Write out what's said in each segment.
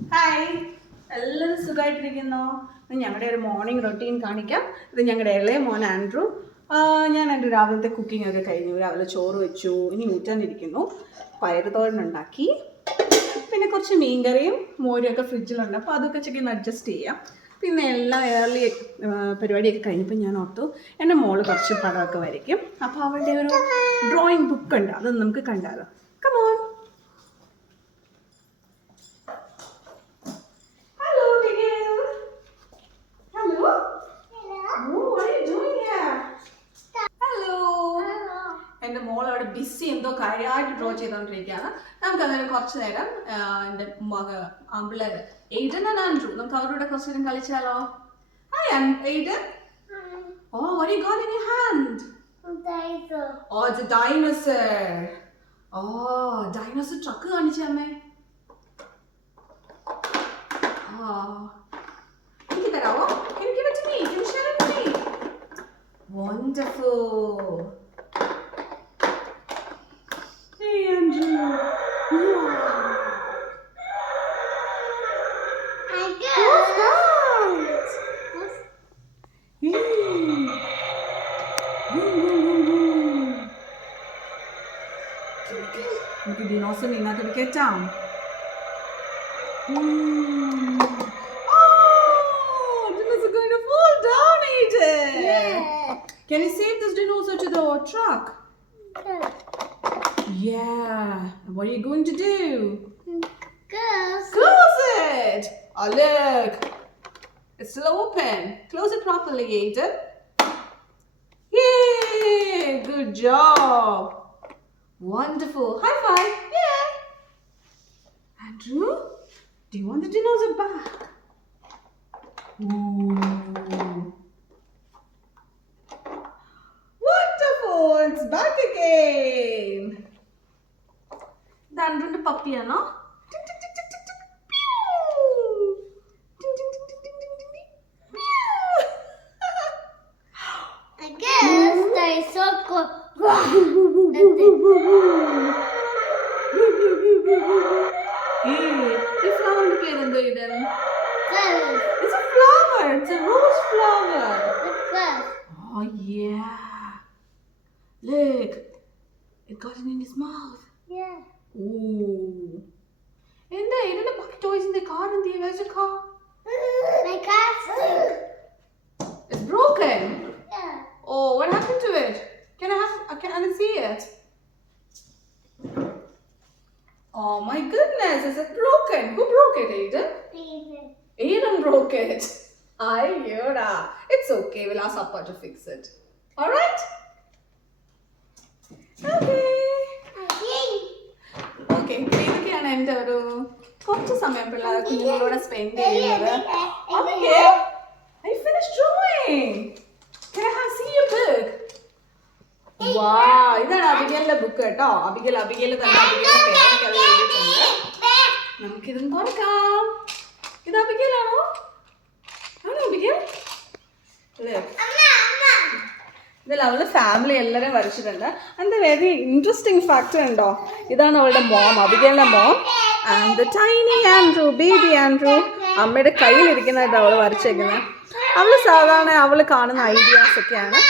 ഹായ്, എല്ലാവരും സുഖമായിട്ടിരിക്കുന്നു. ഞങ്ങളുടെ ഒരു മോർണിംഗ് റൊട്ടീൻ കാണിക്കാം. ഇത് ഞങ്ങളുടെ ഇളയ മോൻ ആൻഡ്രൂ. ഞാൻ എൻ്റെ രാവിലത്തെ കുക്കിംഗ് ഒക്കെ കഴിഞ്ഞു. രാവിലെ ചോറ് വെച്ചു, ഇനി ഊറ്റാനിരിക്കുന്നു. പയറുതോരൻ ഉണ്ടാക്കി, പിന്നെ കുറച്ച് മീൻകറിയും മോരും ഒക്കെ ഫ്രിഡ്ജിലുണ്ട്. അപ്പോൾ അതൊക്കെ ചിക്കൻ അഡ്ജസ്റ്റ് ചെയ്യാം. പിന്നെ എല്ലാം ഏർലി പരിപാടിയൊക്കെ കഴിഞ്ഞപ്പോൾ ഞാൻ ഓർത്തു എൻ്റെ മോള് കുറച്ച് പടമൊക്കെ വരയ്ക്കും. അപ്പോൾ അവളുടെ ഒരു ഡ്രോയിങ് ബുക്ക് ഉണ്ട്, അത് നമുക്ക് കണ്ടാലോ. കമോൺ. എൻ്റെ മോൾ അവിടെ ബിസി എന്തോ കാര്യമായിട്ട് ഡ്രോ ചെയ്തുകൊണ്ടിരിക്കുകയാണ്. നമുക്ക് അങ്ങനെ കുറച്ച് നേരം എൻ്റെ പിള്ളേർ എയ്ഡൻ ആൻഡ് ആൻഡ്രൂ, നമുക്ക് അവരുടെ കുറച്ച് നേരം കളിച്ചാലോ? Hi Aiden. Oh, what do you got in your hand? A dinosaur. Oh, it's a dinosaur. Oh, dinosaur truck കാണിച്ചേ അമ്മേ. എനിക്ക് തരാവോ? Can you give it to me? Can you share it with me? Wonderful. Hey, Andrew. Wow. I What's got. that? Hey. Boom, boom, boom, boom. നമുക്ക് ഡിനോസറിനെ ഇതിനകത്ത് കയറ്റാം. Oh, dinosaur going to fall down, Aiden. Yeah. Can you save this dinosaur to the truck? Yeah. What are you going to do? Girls. Close it. Oh, look. It's still open. Close it properly, Aiden. Yay! Good job. Wonderful. High five. Yeah. Andrew, do you want the dinosaur back? Ooh. Wonderful. It's back again. The Andrew puppy, no? Tick, tick, tick, tick, tick, tick. Pew! Ding, ding, ding, ding, ding, ding, ding, ding. Meow! I guess they're so cool. Hey, this flower look like the Eden. First. It's a flower. It's a rose flower. The first. Oh yeah. Look, it got it in his mouth. Yeah. Ooh. And the Eden bucket toys in the car and the where's the car? My castle. It's broken. Yeah. Oh, what happened to it? Can I see it? Oh my goodness, is it broken? Who broke it, Aiden? Baby. Aiden broke it. Ayyora. It's okay, we'll ask Appa to fix it. Alright? Okay. Okay, ഇതൊക്കെയാണ് എൻ്റെ ഒരു കുറച്ച് സമയം പിള്ളേർ കുഞ്ഞുങ്ങളോട് സ്പെൻഡ് ചെയ്യുന്നത്. Abigail, I finished drawing. Can I see your book? Wow, ഇതാണ് അബിഗേലിന്റെ ബുക്ക് കേട്ടോ. അബിഗേൽ തന്നെ അബിഗേലിന്റെ പേരൊക്കെ അത് എഴുതിയിട്ടുണ്ട്. നമുക്കിതും തുറക്കാം. ഇത് അബിഗേലാണോ? ആണോ അബിഗേൽ? ഇതിൽ അവളുടെ ഫാമിലി എല്ലാവരും വരച്ചിട്ടുണ്ട്. അതിൻ്റെ വെരി ഇൻട്രസ്റ്റിംഗ് ഫാക്ടർ ഉണ്ടോ? ഇതാണ് അവളുടെ മോം, അബിഗേലിന്റെ mom. And the tiny Andrew, baby Andrew, അമ്മയുടെ കയ്യിലിരിക്കുന്നതായിട്ട് അവൾ വരച്ചേക്കുന്നത്. അവൾ സാധാരണ അവൾ കാണുന്ന ഐഡിയാസ് ഒക്കെയാണ്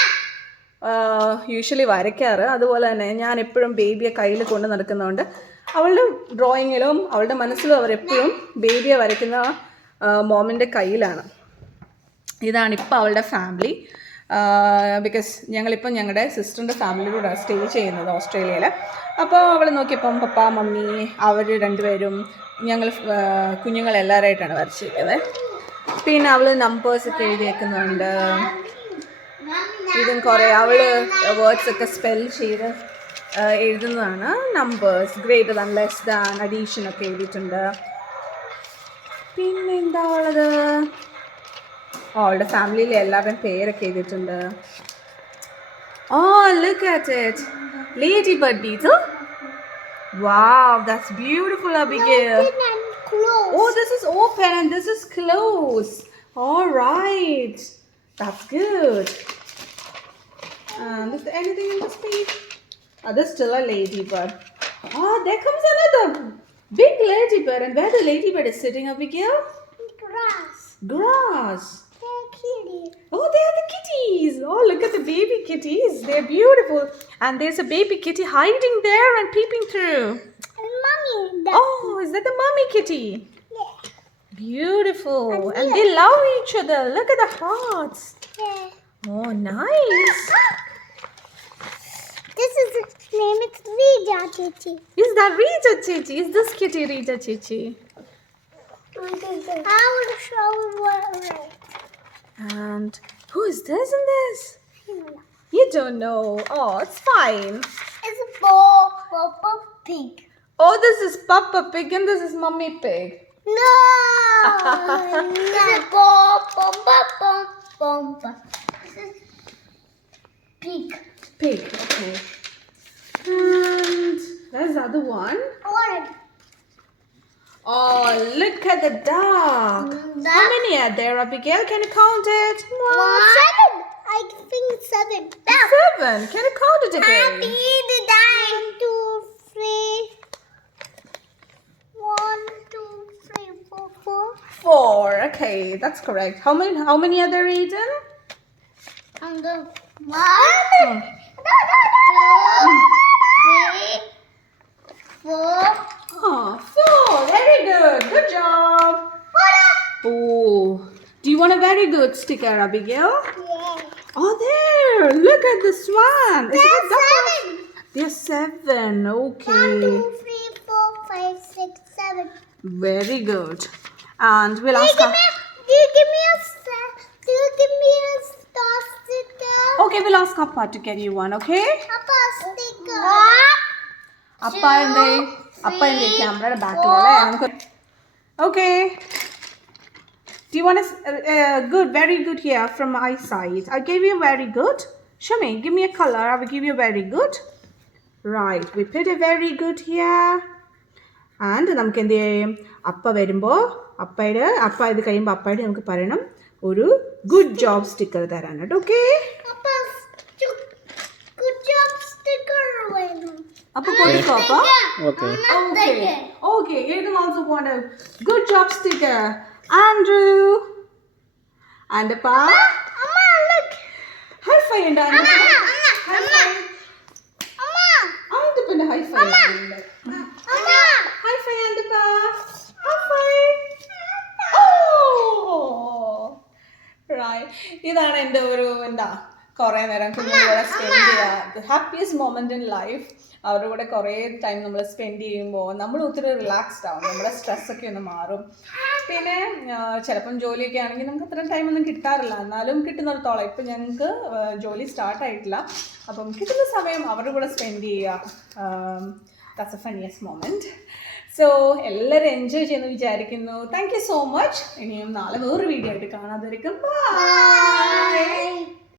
യൂഷ്വലി വരയ്ക്കാറ്. അതുപോലെ തന്നെ ഞാൻ എപ്പോഴും ബേബിയെ കയ്യിൽ കൊണ്ട് നടക്കുന്നതുകൊണ്ട് അവളുടെ ഡ്രോയിങ്ങിലും അവളുടെ മനസ്സിലും അവരെപ്പോഴും ബേബിയെ വരയ്ക്കുന്ന മോമിൻ്റെ കയ്യിലാണ്. ഇതാണിപ്പോൾ അവളുടെ ഫാമിലി. ബിക്കോസ് ഞങ്ങളിപ്പം ഞങ്ങളുടെ സിസ്റ്ററിൻ്റെ ഫാമിലിയിലൂടെ സ്റ്റേ ചെയ്യുന്നത് ഓസ്ട്രേലിയയിൽ. അപ്പോൾ അവൾ നോക്കിയപ്പം പപ്പ മമ്മി അവർ രണ്ടുപേരും ഞങ്ങൾ കുഞ്ഞുങ്ങളെല്ലാവരായിട്ടാണ് വരച്ചിരിക്കുന്നത്. പിന്നെ അവൾ നമ്പേഴ്സൊക്കെ എഴുതിയേക്കുന്നുണ്ട്. ഇതും കുറേ അവൾ വേർഡ്സൊക്കെ സ്പെൽ ചെയ്ത് എഴുതുന്നതാണ്. Numbers, greater than, less than, addition ഒക്കെ എഴുതിയിട്ടുണ്ട്. പിന്നെ എന്താ ഉള്ളത്? അവളുടെ ഫാമിലിയിലെ എല്ലാവരുടെയും പേരൊക്കെ എഴുതിയിട്ടുണ്ട്. Oh, look at it. Ladybird beetle. Wow, that's beautiful, Abigail. Open and close. Oh, this is open and this is closed. All right. That's good. Is there anything in this page? There's still a ladybird. Oh, there comes another Big ladybird. And where the ladybird is sitting, Abigail? Grass. Grass. Kitty. Oh, they are the kitties. Oh, look at the baby kitties. They're beautiful. And there's a baby kitty hiding there and peeping through. And mommy. Oh, is that the mommy kitty? Yeah. Beautiful. And And here. they love each other. Look at the hearts. Yeah. Oh, nice. This is its name. It's Rija Chichi. Is that Rita Chichi? Is this kitty Rita Chichi? I will show you what it is. And who is this in this? You don't know. Oh, it's fine. It's a Papa Pig. Oh, this is Papa Pig and this is Mummy Pig. No! This is Papa. This is Pig. Pig, okay. And there's the other one. Orange. Oh, look at the duck. How many are there, Abigail? Can you count it? 7. I think 7. 7. Can you count it again? 1, 2, 3. 1, 2, 3, 4, 4. 4. Okay, that's correct. How many are there, Eden? And the 1, Hmm. 2, 3, 4. Oh, 4. Very good. Good job. Oh, do you want a very good sticker, Abigail? Yeah. Oh, there. Look at the swan. Is it that one? There's 7. There's 7. 1, Okay. 2, 3, 4, 5, 6, 7. Very good. And we'll ask Do her. you give me a star sticker? Okay, we'll ask Appa to get you one, okay? Papa sticker. Appa in the camera back. Okay. Do you want a good, very good here from my side? I gave you very good. Shami, give me a color. I will give you very good. Right. We put a very good here. And നമുക്ക് എന്ത് ചെയ്യും അപ്പ വരുമ്പോൾ അപ്പ ഇത് കഴിയുമ്പോൾ അപ്പയുടെ നമുക്ക് പറയണം ഒരു ഗുഡ് ജോബ് സ്റ്റിക്കർ തരാനായിട്ട് ഓക്കെ Good job sticker. അപ്പൊ കൊടുക്കോ അപ്പ Okay. Okay, Aiden also want a good job sticker. Andrew. And Appa. Amma, look. High five and Andrew. High Amma. five. Amma. Andrew pinna high five. Amma. High five and Appa. High five. Oh. Right. ഇതാണ് എൻ്റെ ഒരു എന്താ കുറേ നേരം കുഞ്ഞുങ്ങളെ സ്പെൻഡ് ചെയ്യുക happiest moment in life അവരുടെ കൂടെ കുറേ ടൈം നമ്മൾ സ്പെൻഡ് ചെയ്യുമ്പോൾ നമ്മൾ ഒത്തിരി റിലാക്സ്ഡ് ആവും നമ്മുടെ സ്ട്രെസ്സൊക്കെ ഒന്ന് മാറും പിന്നെ ചിലപ്പം ജോലിയൊക്കെ ആണെങ്കിൽ നമുക്ക് അത്രയും ടൈമൊന്നും കിട്ടാറില്ല എന്നാലും കിട്ടുന്നിടത്തോളം ഇപ്പം ഞങ്ങൾക്ക് ജോലി സ്റ്റാർട്ടായിട്ടില്ല അപ്പം കിട്ടുന്ന സമയം അവരുടെ കൂടെ സ്പെൻഡ് ചെയ്യുക that's A funniest moment so എല്ലാവരും എൻജോയ് ചെയ്യുന്നു വിചാരിക്കുന്നു താങ്ക് യു സോ മച്ച് ഇനിയും നാളെ വേറൊരു വീഡിയോ ആയിട്ട് കാണാതിരിക്കും ബൈ